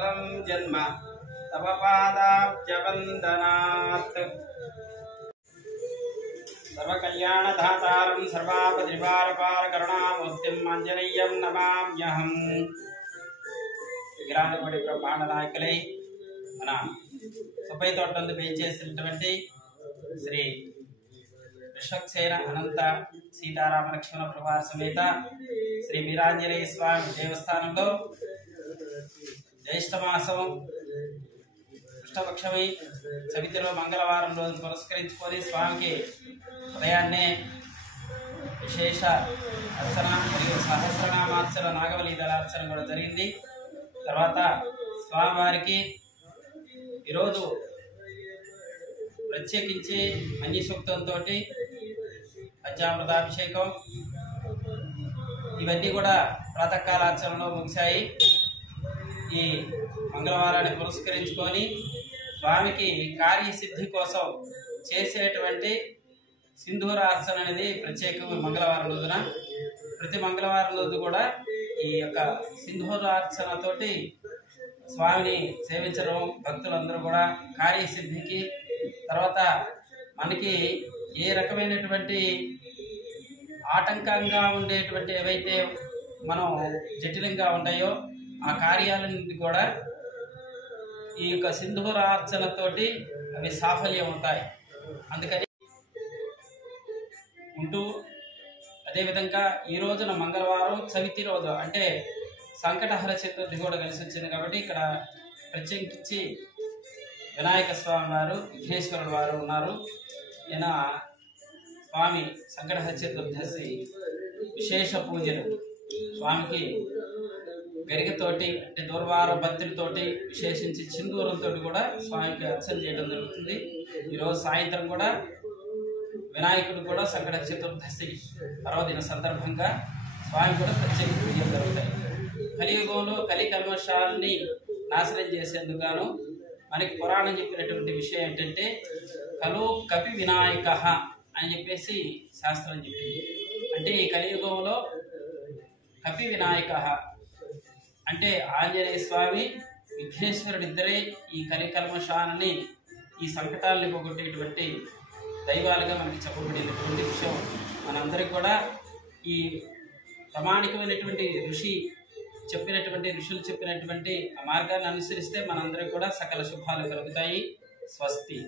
सफलं जन्म तव पादाब्जवन्दनात् सर्वकल्याणदातारं सर्वापद्रिवारपारकरुणामूर्तिम् आञ्जनेयं नमाम्यहम्। విగ్రహాలపడి బ్రహ్మాండ నాయకులై మన సుబ్బయ్య తోటందు వేయించేసినటువంటి శ్రీ విశ్వక్సేన అనంత సీతారామ లక్ష్మణ ప్రభార సమేత శ్రీ వీరాంజనేయ స్వామి దేవస్థానంలో జ్యేష్ఠ మాసం కృష్ణపక్షమి చవితిలో మంగళవారం రోజు పురస్కరించుకొని స్వామికి ఉదయాన్నే విశేష అర్చన మరియు సహస్రనామార్చన నాగవల్లి దళార్చన కూడా జరిగింది। తర్వాత స్వామివారికి ఈరోజు ప్రత్యేకించి మంజీ సూక్తంతో పంచామృతాభిషేకం ఇవన్నీ కూడా ప్రాతకాలార్చనలో ముగిశాయి। ఈ మంగళవారాన్ని పురస్కరించుకొని స్వామికి కార్యసిద్ధి కోసం చేసేటువంటి సింధూరార్చన అనేది ప్రత్యేకంగా మంగళవారం రోజున ప్రతి మంగళవారం రోజు కూడా ఈ యొక్క సింధూరార్చనతోటి స్వామిని సేవించడం భక్తులందరూ కూడా కార్యసిద్ధికి తర్వాత మనకి ఏ రకమైనటువంటి ఆటంకంగా ఉండేటువంటి ఏవైతే మనం జటిలంగా ఉంటాయో ఆ కార్యాలన్నింటి కూడా ఈ యొక్క సింధూరార్చనతోటి అవి సాఫల్యం అవుతాయి। అందుకని ఉంటూ అదేవిధంగా ఈ రోజున మంగళవారం చవితి రోజు అంటే సంకటహర చతుర్థి కూడా కలిసి వచ్చింది కాబట్టి ఇక్కడ ప్రత్యేకించి వినాయక స్వామి వారు విఘ్నేశ్వరుడు వారు ఉన్నారు। ఈయన స్వామి సంకటహర చతుర్దశి విశేష పూజలు స్వామికి గరికతోటి అంటే దూర్వార బత్తితోటి విశేషించి సింధూరంతో కూడా స్వామికి అర్చన చేయడం జరుగుతుంది। ఈరోజు సాయంత్రం కూడా వినాయకుడు కూడా సంకట చతుర్దశి పర్వదిన సందర్భంగా స్వామి కూడా ప్రత్యేక పూజలు జరుగుతాయి। కలియుగంలో కలి కల్మషాలని నాశనం చేసేందుకు మనకి పురాణం చెప్పినటువంటి విషయం ఏంటంటే కలో కపి వినాయక అని చెప్పేసి శాస్త్రం చెప్పింది। అంటే ఈ కలియుగంలో కపి వినాయక అంటే ఆంజనేయ స్వామి విఘ్నేశ్వరుడు ఇద్దరే ఈ కలి కల్మషాలని ఈ సంకటాలని పోగొట్టేటువంటి దైవాలుగా మనకి చెప్పబడినటువంటి విషయం మనందరికీ కూడా ఈ ప్రామాణికమైనటువంటి ఋషులు చెప్పినటువంటి ఆ మార్గాన్ని అనుసరిస్తే మనందరికీ కూడా సకల శుభాలు కలుగుతాయి। స్వస్తి।